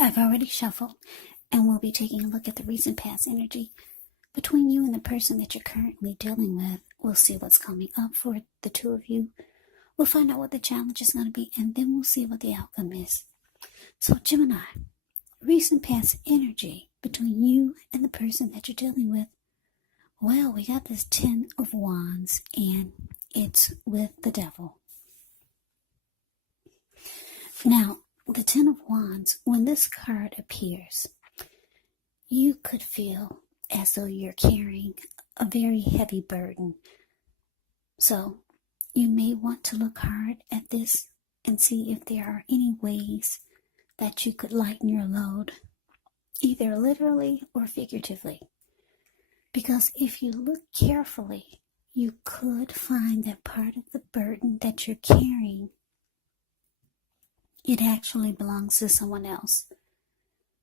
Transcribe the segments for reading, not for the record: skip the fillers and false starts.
I've already shuffled, and we'll be taking a look at the recent past energy between you and the person that you're currently dealing with. We'll see what's coming up for the two of you. We'll find out what the challenge is going to be, and then we'll see what the outcome is. So, Gemini, recent past energy between you and the person that you're dealing with. Well, we got this 10 of Wands, and it's with the devil. Now, the 10 of Wands, when this card appears, you could feel as though you're carrying a very heavy burden. So, you may want to look hard at this and see if there are any ways that you could lighten your load, either literally or figuratively. Because if you look carefully, you could find that part of the burden that you're carrying, it actually belongs to someone else.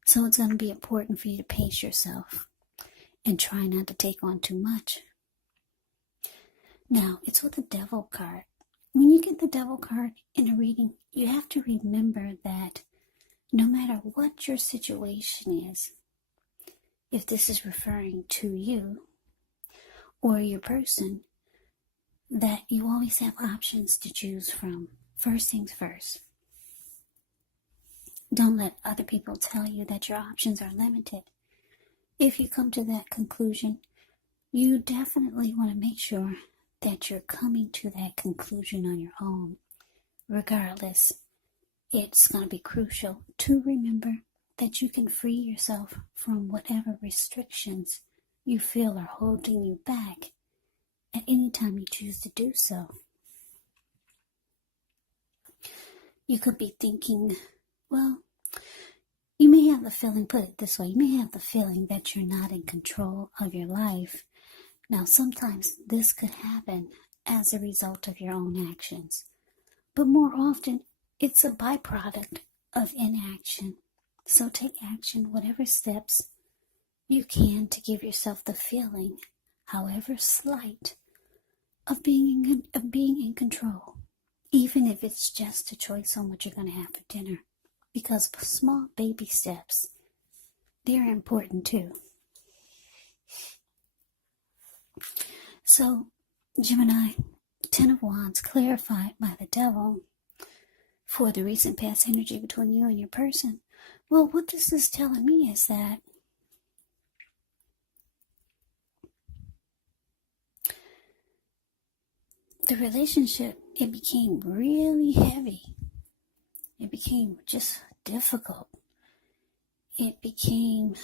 So it's going to be important for you to pace yourself and try not to take on too much. Now, it's with the Devil card. When you get the Devil card in a reading, you have to remember that no matter what your situation is, if this is referring to you or your person, that you always have options to choose from. First things first. Don't let other people tell you that your options are limited. If you come to that conclusion, you definitely want to make sure that you're coming to that conclusion on your own. Regardless, it's going to be crucial to remember that you can free yourself from whatever restrictions you feel are holding you back at any time you choose to do so. You could be thinking, well, you may have the feeling, put it this way, you may have the feeling that you're not in control of your life. Now, sometimes this could happen as a result of your own actions, but more often, it's a byproduct of inaction. So take action, whatever steps you can to give yourself the feeling, however slight, of being in control, even if it's just a choice on what you're going to have for dinner. Because small baby steps, they're important too. So, Gemini, 10 of Wands, clarified by the Devil for the recent past energy between you and your person. Well, what this is telling me is that the relationship, it became really heavy. It became just difficult. It became,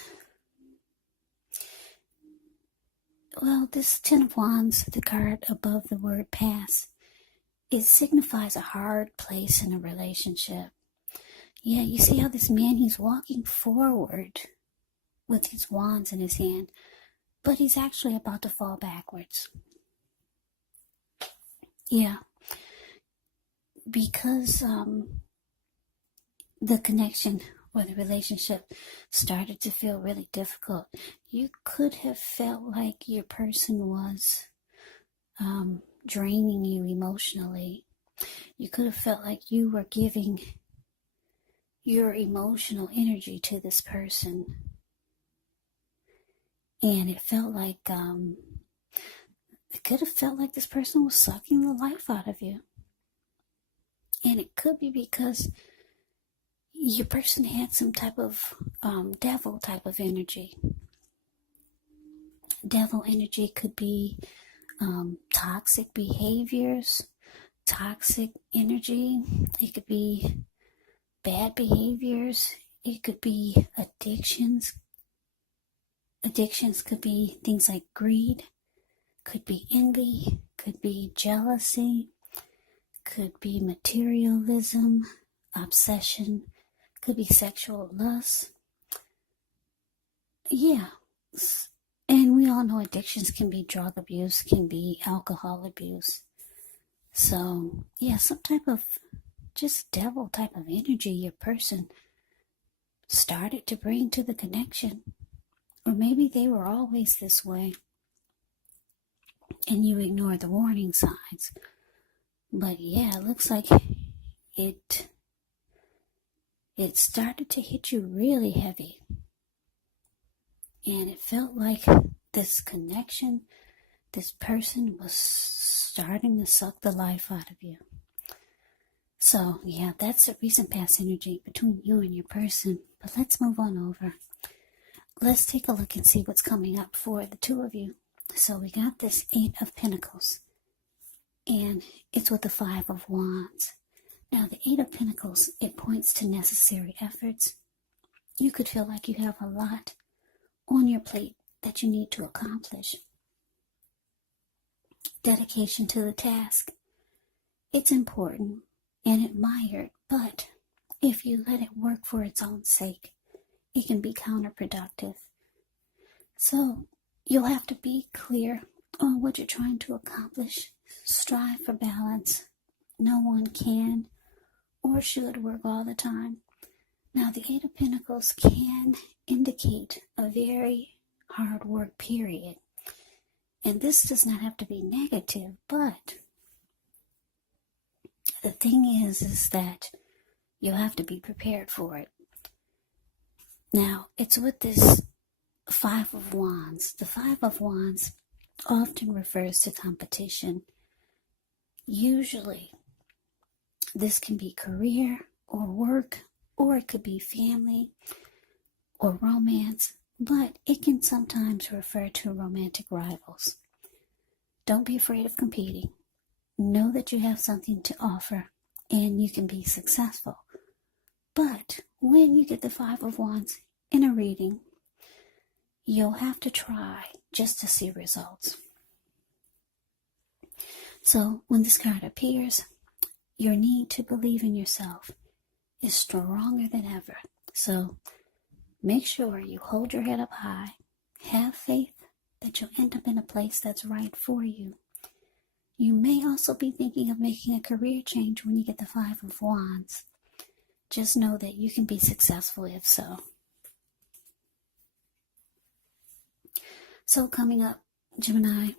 well, this 10 of Wands, the card above the word pass, it signifies a hard place in a relationship. Yeah, you see how this man, he's walking forward with his wands in his hand, but he's actually about to fall backwards. Yeah, because the connection or the relationship started to feel really difficult. You could have felt like your person was draining you emotionally. You could have felt like you were giving your emotional energy to this person. And it felt like, it could have felt like this person was sucking the life out of you. And it could be because your person had some type of devil type of energy. Devil energy could be toxic behaviors, toxic energy. It could be bad behaviors. It could be addictions. Addictions could be things like greed, could be envy, could be jealousy, could be materialism, obsession, could be sexual lust. Yeah. And we all know addictions can be drug abuse, can be alcohol abuse. So, yeah, some type of just devil type of energy your person started to bring to the connection. Or maybe they were always this way and you ignore the warning signs. But yeah, it looks like it it started to hit you really heavy. And it felt like this connection, this person was starting to suck the life out of you. So, yeah, that's the recent past energy between you and your person. But let's move on over. Let's take a look and see what's coming up for the two of you. So we got this 8 of Pentacles. And it's with the 5 of Wands. Now, the 8 of Pentacles, it points to necessary efforts. You could feel like you have a lot on your plate that you need to accomplish. Dedication to the task. It's important and admired, but if you let it work for its own sake, it can be counterproductive. So you'll have to be clear on what you're trying to accomplish. Strive for balance. No one can or should work all the time. Now, the 8 of Pentacles can indicate a very hard work period. And this does not have to be negative, but the thing is that you'll have to be prepared for it. Now, it's with this 5 of Wands. The 5 of Wands often refers to competition. Usually, this can be career or work, or it could be family or romance, but it can sometimes refer to romantic rivals. Don't be afraid of competing. Know that you have something to offer and you can be successful. But when you get the 5 of Wands in a reading, you'll have to try just to see results. So when this card appears, your need to believe in yourself is stronger than ever. So make sure you hold your head up high. Have faith that you'll end up in a place that's right for you. You may also be thinking of making a career change when you get the 5 of Wands. Just know that you can be successful if so. So coming up, Gemini,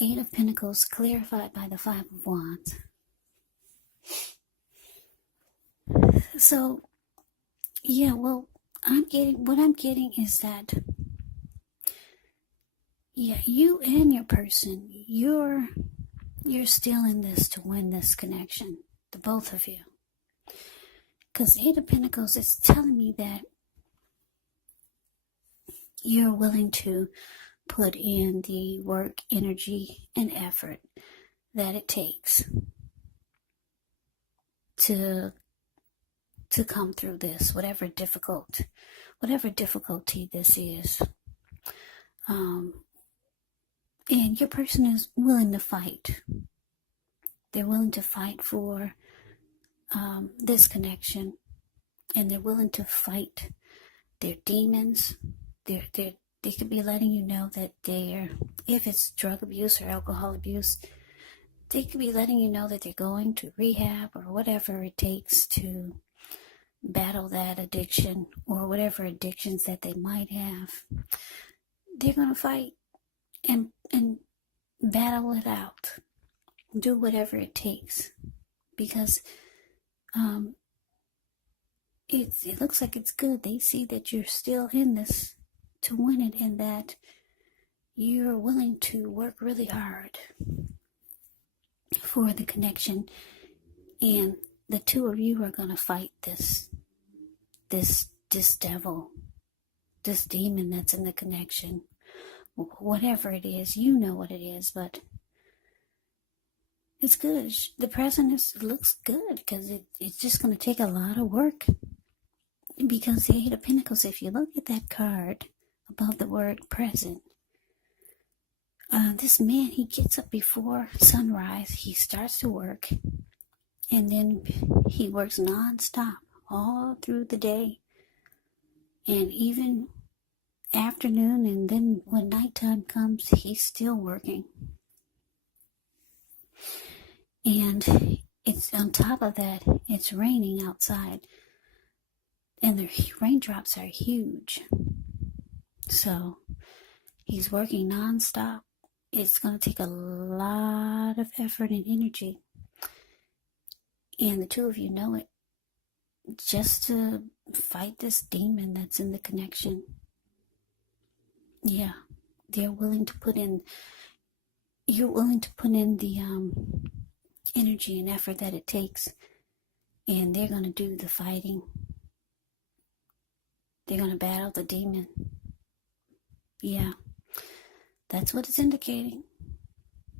8 of Pentacles clarified by the 5 of Wands. So, yeah, well, what I'm getting is that, yeah, you and your person, you're still in this to win this connection, the both of you. Because 8 of Pentacles is telling me that you're willing to put in the work, energy, and effort that it takes to come through this, whatever difficulty this is. And your person is willing to fight. They're willing to fight for this connection, and they're willing to fight their demons. They could be letting you know that if it's drug abuse or alcohol abuse, they could be letting you know that they're going to rehab or whatever it takes to battle that addiction or whatever addictions that they might have. They're going to fight and battle it out. Do whatever it takes, because it looks like it's good. They see that you're still in this to win it, and that you're willing to work really hard for the connection, and the two of you are going to fight this devil, this demon that's in the connection. Whatever it is, you know what it is, but it's good. The present looks good, because it's just going to take a lot of work. Because the 8 of Pentacles, if you look at that card above the word present, this man, he gets up before sunrise, he starts to work, and then he works non-stop all through the day, and even afternoon, and then when nighttime comes, he's still working. And it's on top of that, it's raining outside, and the raindrops are huge. So he's working non-stop. It's going to take a lot of effort and energy, and the two of you know it. just to fight this demon that's in the connection. Yeah, they're willing to put in, you're willing to put in the energy and effort that it takes, and they're going to do the fighting. They're going to battle the demon. Yeah, that's what it's indicating.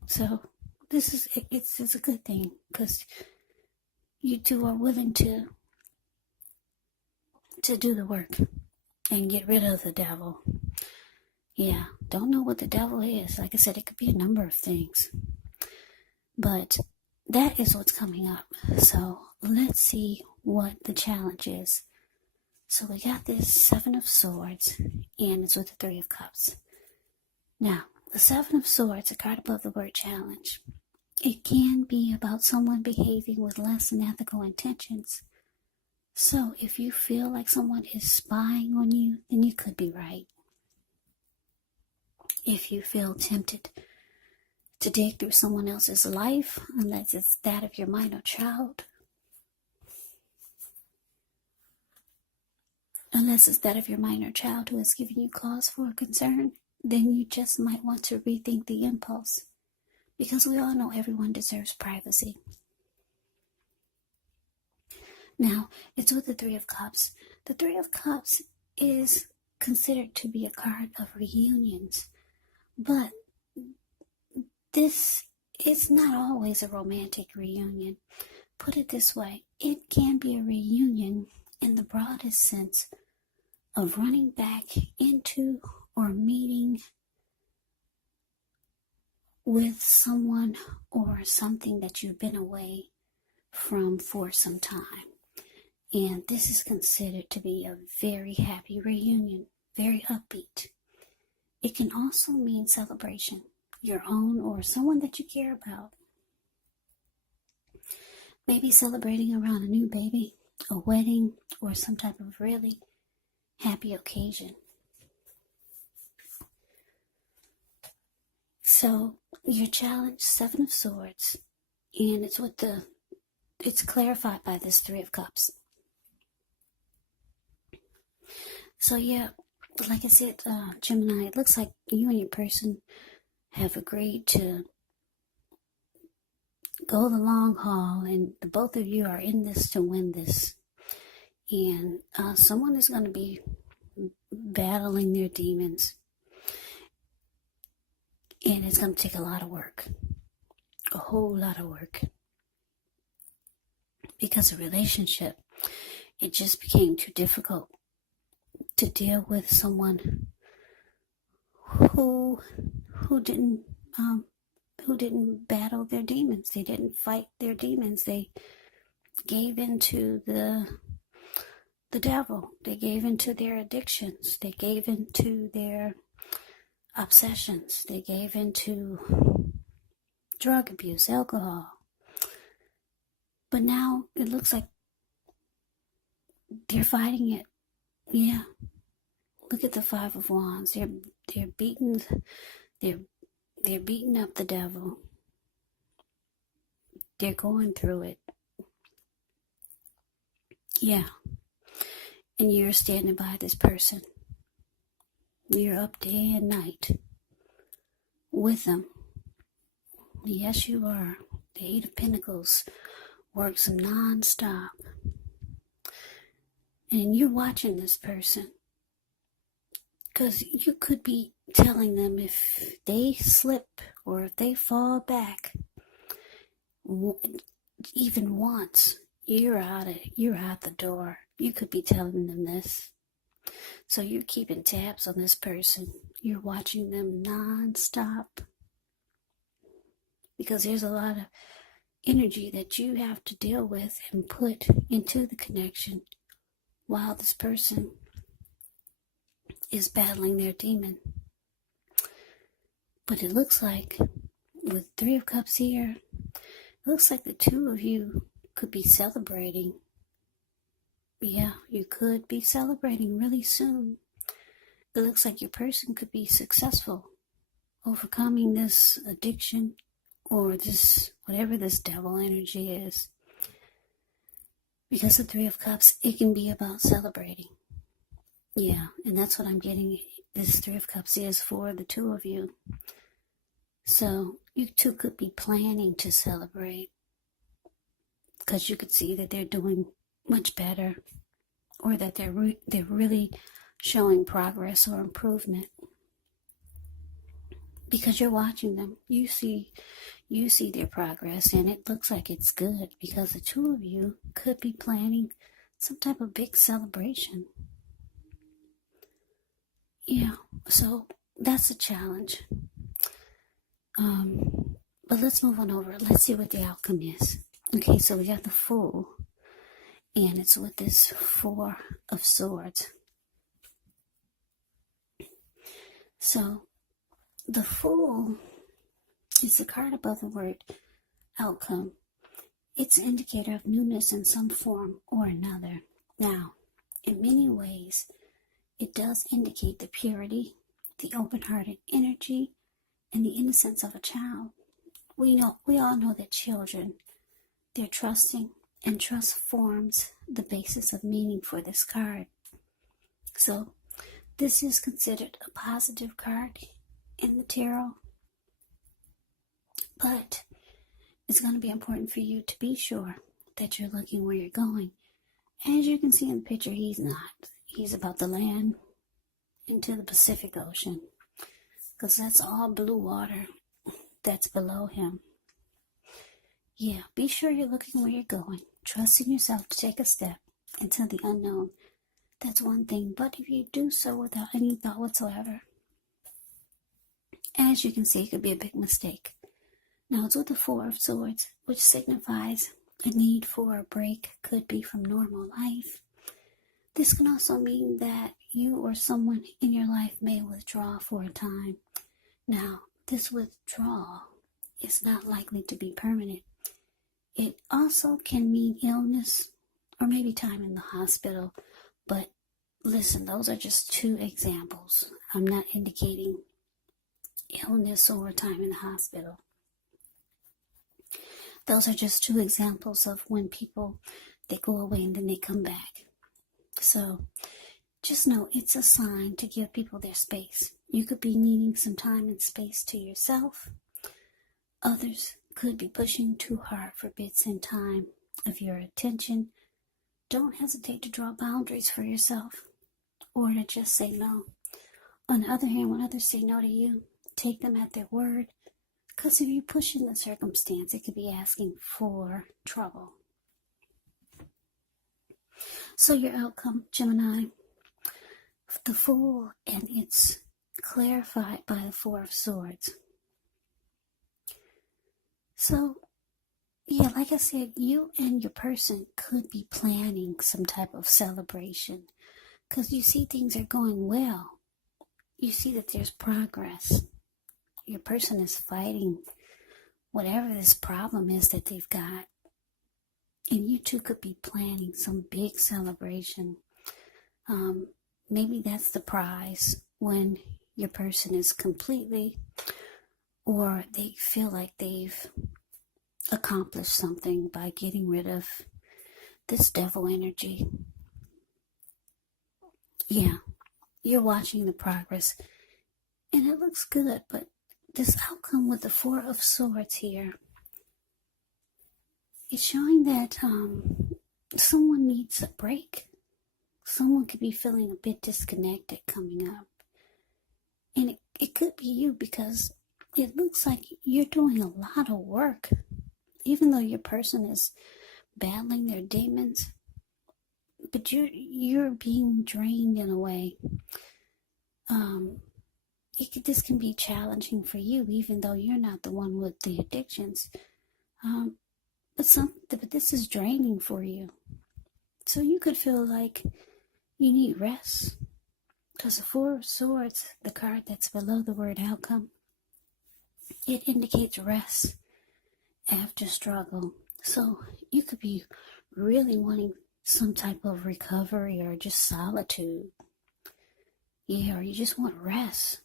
So it's a good thing, because you two are willing to do the work and get rid of the devil. Yeah, don't know what the devil is. Like I said, it could be a number of things. But that is what's coming up. So let's see what the challenge is. So we got this Seven of Swords, and it's with the Three of Cups. Now, the Seven of Swords, a card above the word challenge. It can be about someone behaving with less than ethical intentions. So if you feel like someone is spying on you, then you could be right. If you feel tempted to dig through someone else's life, unless it's that of your minor child, who has given you cause for concern, then you just might want to rethink the impulse, because we all know everyone deserves privacy. Now, it's with the Three of Cups. The Three of Cups is considered to be a card of reunions, but this is not always a romantic reunion. Put it this way, it can be a reunion in the broadest sense of running back into or meeting with someone or something that you've been away from for some time. And this is considered to be a very happy reunion, very upbeat. It can also mean celebration, your own or someone that you care about. Maybe celebrating around a new baby, a wedding, or some type of really happy occasion. So your challenge, Seven of Swords, and it's clarified by this Three of Cups. So yeah, like I said, Gemini, it looks like you and your person have agreed to go the long haul, and the both of you are in this to win this. And someone is going to be battling their demons. And it's going to take a lot of work. A whole lot of work. Because the relationship, it just became too difficult to deal with someone who didn't battle their demons. They didn't fight their demons. They gave into the devil. They gave into their addictions. They gave into their obsessions. They gave into drug abuse, alcohol. But now it looks like they're fighting it. Yeah. Look at the Five of Wands. They're beating up the devil. They're going through it. Yeah. And you're standing by this person. You're up day and night with them. Yes, you are. The Eight of Pentacles works non-stop. And you're watching this person. Because you could be telling them if they slip or if they fall back even once, you're out the door. You could be telling them this. So you're keeping tabs on this person. You're watching them non-stop. Because there's a lot of energy that you have to deal with and put into the connection while this person is battling their demon. But it looks like with Three of Cups here, it looks like the two of you could be celebrating. Yeah, you could be celebrating really soon. It looks like your person could be successful overcoming this addiction or this, whatever this devil energy is. Because the Three of Cups, it can be about celebrating. Yeah, and that's what I'm getting. This Three of Cups is for the two of you. So you two could be planning to celebrate because you could see that they're doing much better, or that they're really showing progress or improvement. Because you're watching them, you see their progress, and it looks like it's good, because the two of you could be planning some type of big celebration. Yeah, so that's a challenge. But let's move on over. Let's see what the outcome is. Okay, so we got the Fool, and it's with this Four of Swords. So the Fool is the card above the word outcome. It's an indicator of newness in some form or another. Now, in many ways, it does indicate the purity, the open-hearted energy, and the innocence of a child. We all know that children, they're trusting, and trust forms the basis of meaning for this card. So, this is considered a positive card in the tarot, but it's going to be important for you to be sure that you're looking where you're going. As you can see in the picture, he's not. He's about to land into the Pacific Ocean, because that's all blue water that's below him. Yeah, be sure you're looking where you're going. Trust in yourself to take a step into the unknown. That's one thing, but if you do so without any thought whatsoever, as you can see, it could be a big mistake. Now, it's with the Four of Swords, which signifies a need for a break, could be from normal life. This can also mean that you or someone in your life may withdraw for a time. Now, this withdrawal is not likely to be permanent. It also can mean illness or maybe time in the hospital. But listen, those are just two examples. I'm not indicating illness or time in the hospital. Those are just two examples of when people, they go away and then they come back. So just know it's a sign to give people their space. You could be needing some time and space to yourself. Others could be pushing too hard for bits and time of your attention. Don't hesitate to draw boundaries for yourself, or to just say no. On the other hand, when others say no to you, take them at their word, because if you push in the circumstance, it could be asking for trouble. So your outcome, Gemini, the Fool, and it's clarified by the Four of Swords. So, yeah, like I said, you and your person could be planning some type of celebration, because you see things are going well. You see that there's progress. Your person is fighting whatever this problem is that they've got. And you two could be planning some big celebration. Maybe that's the prize, when your person is completely, or they feel like they've accomplished something by getting rid of this devil energy. Yeah, you're watching the progress, and it looks good, but this outcome with the Four of Swords here, it's showing that someone needs a break. Someone could be feeling a bit disconnected coming up. And it could be you, because it looks like you're doing a lot of work. Even though your person is battling their demons, but you're being drained in a way. This can be challenging for you, even though you're not the one with the addictions. But this is draining for you. So you could feel like you need rest. Because the Four of Swords, the card that's below the word outcome, it indicates rest after struggle. So you could be really wanting some type of recovery, or just solitude. Yeah, or you just want rest.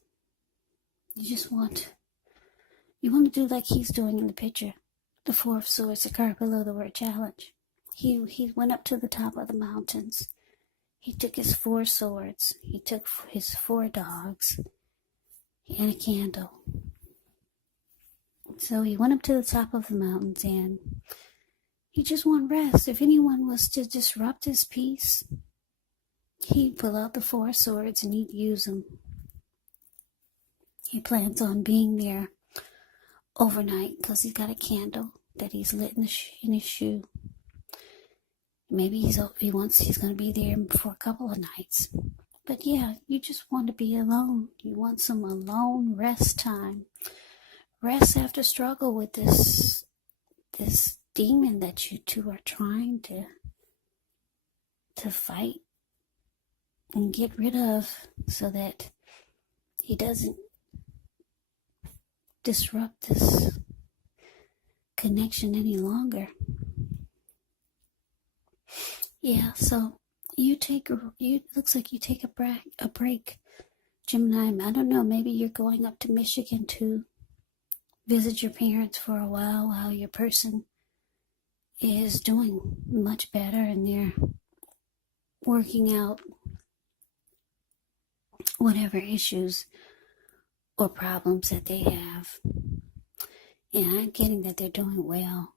You want to do like he's doing in the picture. The Four of Swords, the card below the word challenge. He went up to the top of the mountains. He took his 4 swords. He took his 4 dogs and a candle. So he went up to the top of the mountains and he just wanted rest. If anyone was to disrupt his peace, he'd pull out the 4 swords and he'd use them. He plans on being there overnight because he's got a candle that he's lit in his shoe. Maybe he's going to be there for a couple of nights. But yeah, you just want to be alone. You want some alone rest time. Rest after struggle with this demon that you two are trying to fight and get rid of so that he doesn't disrupt this connection any longer. Yeah, so looks like you take a break, Gemini. I don't know, maybe you're going up to Michigan to visit your parents for a while your person is doing much better and they're working out whatever issues or problems that they have. And I'm getting that they're doing well.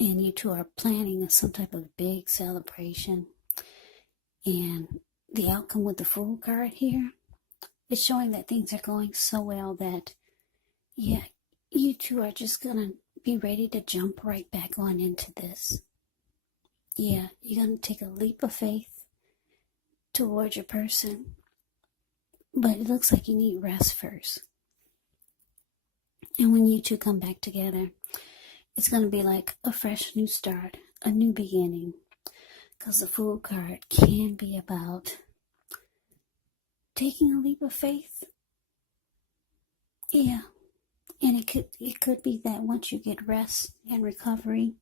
And you two are planning some type of big celebration. And the outcome with the Fool card here is showing that things are going so well that, yeah, you two are just going to be ready to jump right back on into this. Yeah, you're going to take a leap of faith towards your person. But it looks like you need rest first. And when you two come back together, it's going to be like a fresh new start, a new beginning. Because the Fool card can be about taking a leap of faith. Yeah. And it could be that once you get rest and recovery,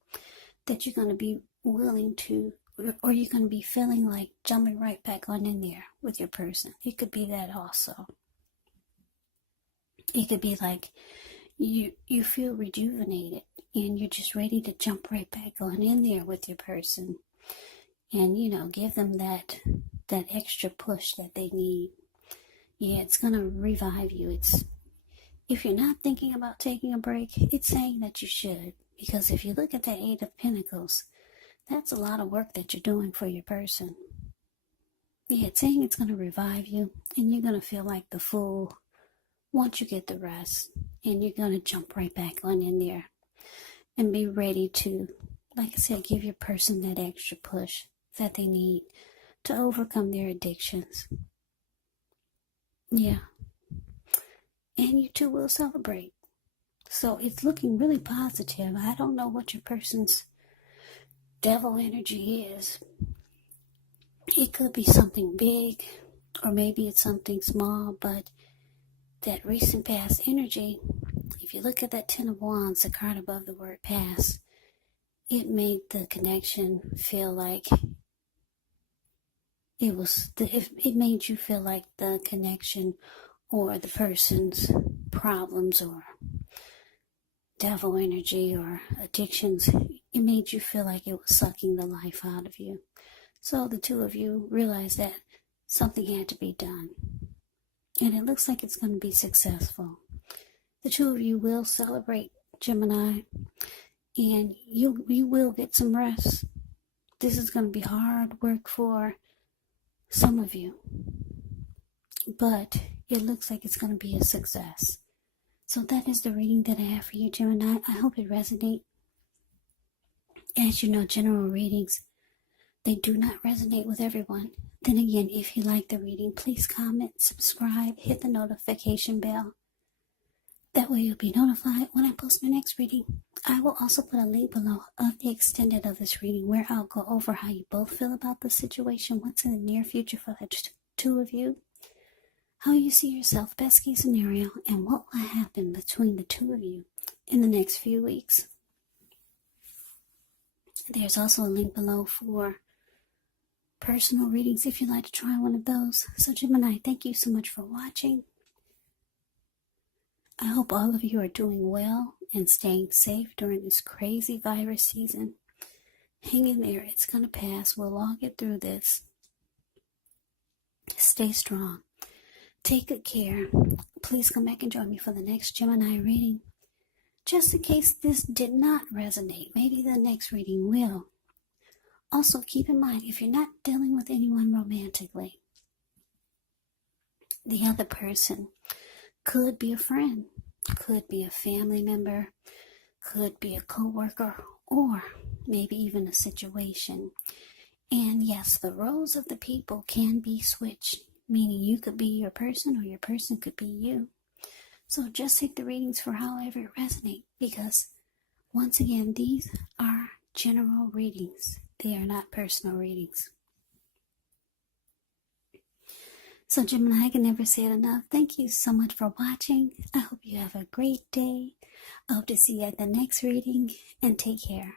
that you're going to be willing to, or you're going to be feeling like jumping right back on in there with your person. It could be that also. It could be like you feel rejuvenated and you're just ready to jump right back on in there with your person and, give them that extra push that they need. Yeah, it's going to revive you. If you're not thinking about taking a break, it's saying that you should. Because if you look at the 8 of Pentacles, that's a lot of work that you're doing for your person. Yeah, it's saying it's going to revive you and you're going to feel like the Fool once you get the rest. And you're going to jump right back on in there and be ready to, like I said, give your person that extra push that they need to overcome their addictions. Yeah. And you two will celebrate. So it's looking really positive. I don't know what your person's devil energy is. It could be something big or maybe it's something small, but that recent past energy, if you look at that 10 of Wands, the card above the word past, it made the connection feel like it made you feel like the connection or the person's problems or devil energy or addictions, it made you feel like it was sucking the life out of you. So the two of you realized that something had to be done. And it looks like it's going to be successful. The two of you will celebrate, Gemini, and you will get some rest. This is going to be hard work for some of you, but it looks like it's going to be a success. So that is the reading that I have for you, Gemini. I hope it resonates. As you know, general readings, they do not resonate with everyone. Then again, if you like the reading, please comment, subscribe, hit the notification bell. That way you'll be notified when I post my next reading. I will also put a link below of the extended of this reading where I'll go over how you both feel about the situation, what's in the near future for the two of you, how you see yourself, best case scenario, and what will happen between the two of you in the next few weeks. There's also a link below for personal readings if you'd like to try one of those. So Gemini, thank you so much for watching. I hope all of you are doing well and staying safe during this crazy virus season. Hang in there. It's going to pass. We'll all get through this. Stay strong. Take good care. Please come back and join me for the next Gemini reading. Just in case this did not resonate, maybe the next reading will. Also, keep in mind, if you're not dealing with anyone romantically, the other person could be a friend, could be a family member, could be a co-worker, or maybe even a situation. And yes, the roles of the people can be switched, meaning you could be your person or your person could be you. So just take the readings for however it resonates, because once again, these are general readings. They are not personal readings. So Gemini, I can never say it enough. Thank you so much for watching. I hope you have a great day. I hope to see you at the next reading, and take care.